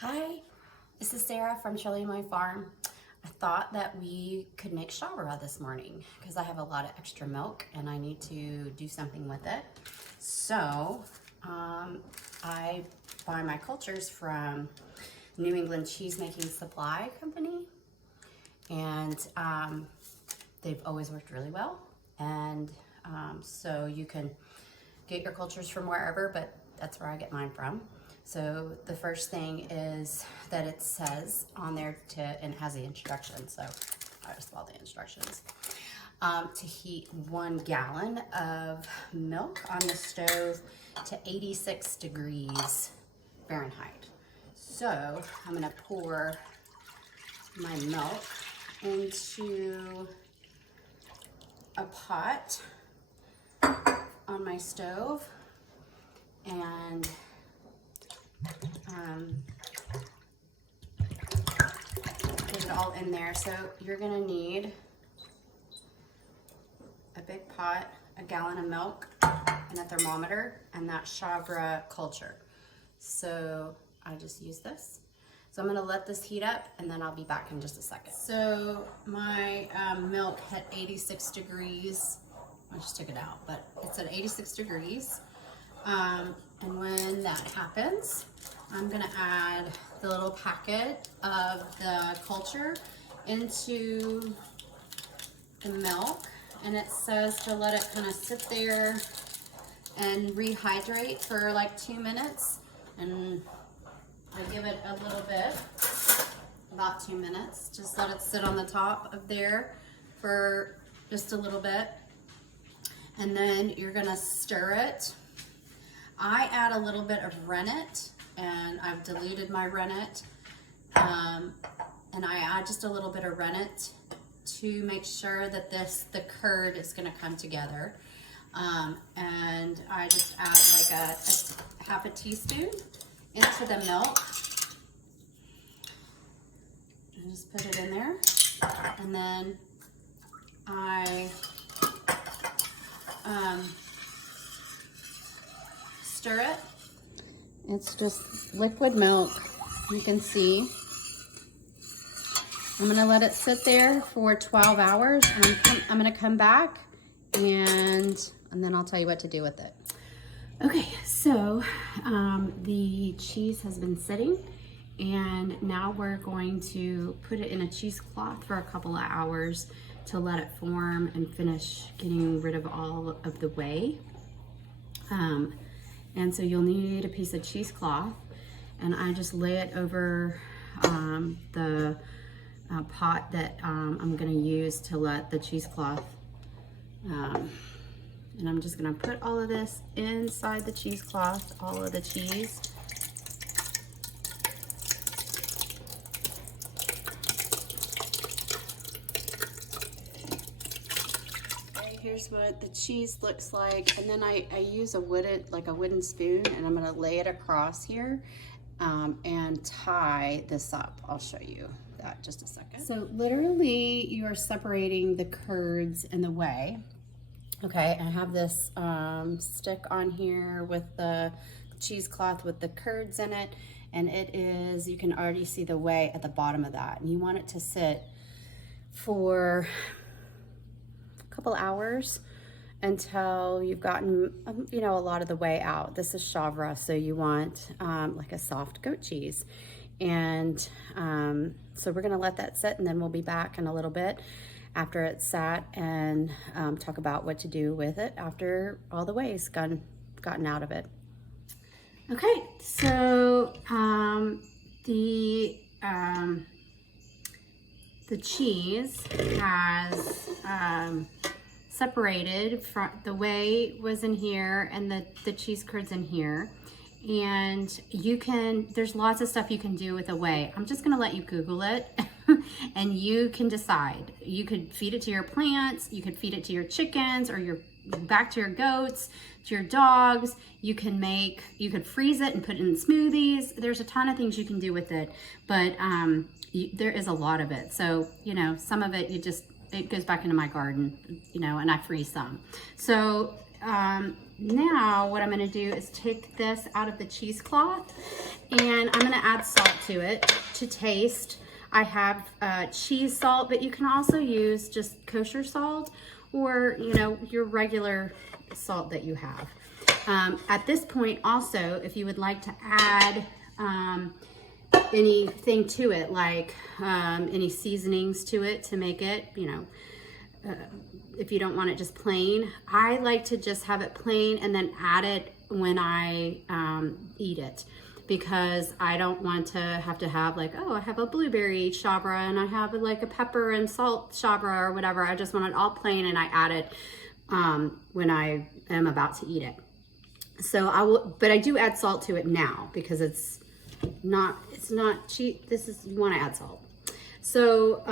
Hi, this is Sarah from Shirley and My Farm. I thought that we could make chèvre this morning because I have a lot of extra milk and I need to do something with it. So I buy my cultures from New England Cheesemaking Supply Company, and they've always worked really well. And so you can get your cultures from wherever, but that's where I get mine from. So the first thing is that it says on there and it has the instructions, so I just follow the instructions. To heat 1 gallon of milk on the stove to 86 degrees Fahrenheit. So I'm gonna pour my milk into a pot on my stove and get it all in there. So you're gonna need a big pot, a gallon of milk, and a thermometer, and that chèvre culture. So I just use this. So I'm gonna let this heat up and then I'll be back in just a second. So my milk had 86 degrees. I just took it out, but it's at 86 degrees. And when that happens, I'm gonna add the little packet of the culture into the milk, and it says to let it kind of sit there and rehydrate for like 2 minutes, and I give it a little bit, about 2 minutes. Just let it sit on the top of there for just a little bit, and then you're gonna stir it. I add a little bit of rennet, and I've diluted my rennet, and I add just a little bit of rennet to make sure that the curd is going to come together. And I just add like a half a teaspoon into the milk, and just put it in there, and then I stir it. It's just liquid milk, you can see. I'm gonna let it sit there for 12 hours, and I'm gonna come back and then I'll tell you what to do with it. Okay, so the cheese has been sitting, and now we're going to put it in a cheesecloth for a couple of hours to let it form and finish getting rid of all of the whey. And so you'll need a piece of cheesecloth, and I just lay it over the pot that I'm gonna use to let the cheesecloth, and I'm just gonna put all of this inside the cheesecloth, all of the cheese. Here's what the cheese looks like, and then I use a wooden spoon, and I'm gonna lay it across here and tie this up. I'll show you that just a second. So literally you are separating the curds and the whey. Okay, I have this stick on here with the cheesecloth with the curds in it, and it is, you can already see the whey at the bottom of that, and you want it to sit for couple hours until you've gotten a lot of the whey out. This is chèvre, so you want like a soft goat cheese, and so we're gonna let that sit, and then we'll be back in a little bit after it's sat and talk about what to do with it after all the whey's gotten out of it. Okay, so the cheese has separated. From the whey was in here, and the cheese curds in here, and there's lots of stuff you can do with the whey. I'm just gonna let you Google it and you can decide. You could feed it to your plants, you could feed it to your chickens, or back to your goats, to your dogs. You could freeze it and put it in smoothies. There's a ton of things you can do with it, but there is a lot of it. So, some of it it goes back into my garden, and I freeze some. So now what I'm gonna do is take this out of the cheesecloth and I'm gonna add salt to it to taste. I have cheese salt, but you can also use just kosher salt or, you know, your regular salt that you have. At this point also, if you would like to add anything to it, like any seasonings to it to make it, you know, if you don't want it just plain, I like to just have it plain and then add it when I eat it, because I don't want to have like, oh, I have a blueberry chèvre and I have like a pepper and salt chèvre or whatever. I just want it all plain and I add it when I am about to eat it. So I will, but I do add salt to it now because it's not cheap. You want to add salt. So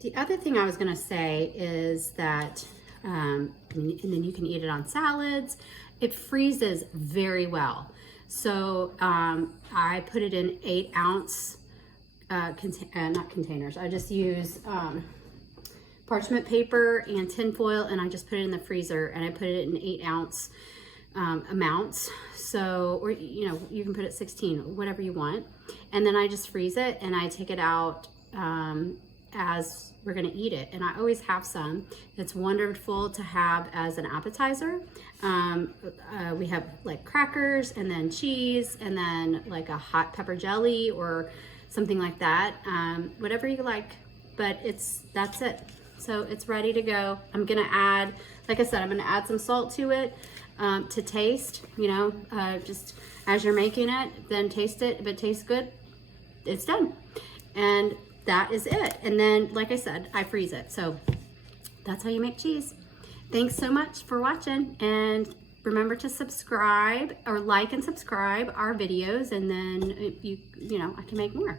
the other thing I was going to say is that, and then you can eat it on salads. It freezes very well. So I put it in 8-ounce, not containers. I just use parchment paper and tin foil, and I just put it in the freezer, and I put it in 8-ounce amounts. So, or you know, you can put it 16, whatever you want. And then I just freeze it and I take it out as we're gonna eat it. And I always have some. It's wonderful to have as an appetizer. We have like crackers and then cheese and then like a hot pepper jelly or something like that. Whatever you like, but that's it. So it's ready to go. I'm gonna add, like I said, I'm gonna add some salt to it to taste, you know, just as you're making it, then taste it. If it tastes good, it's done. And that is it. And then, like I said, I freeze it. So that's how you make cheese. Thanks so much for watching, and remember to subscribe or like and subscribe our videos, and then you know, I can make more.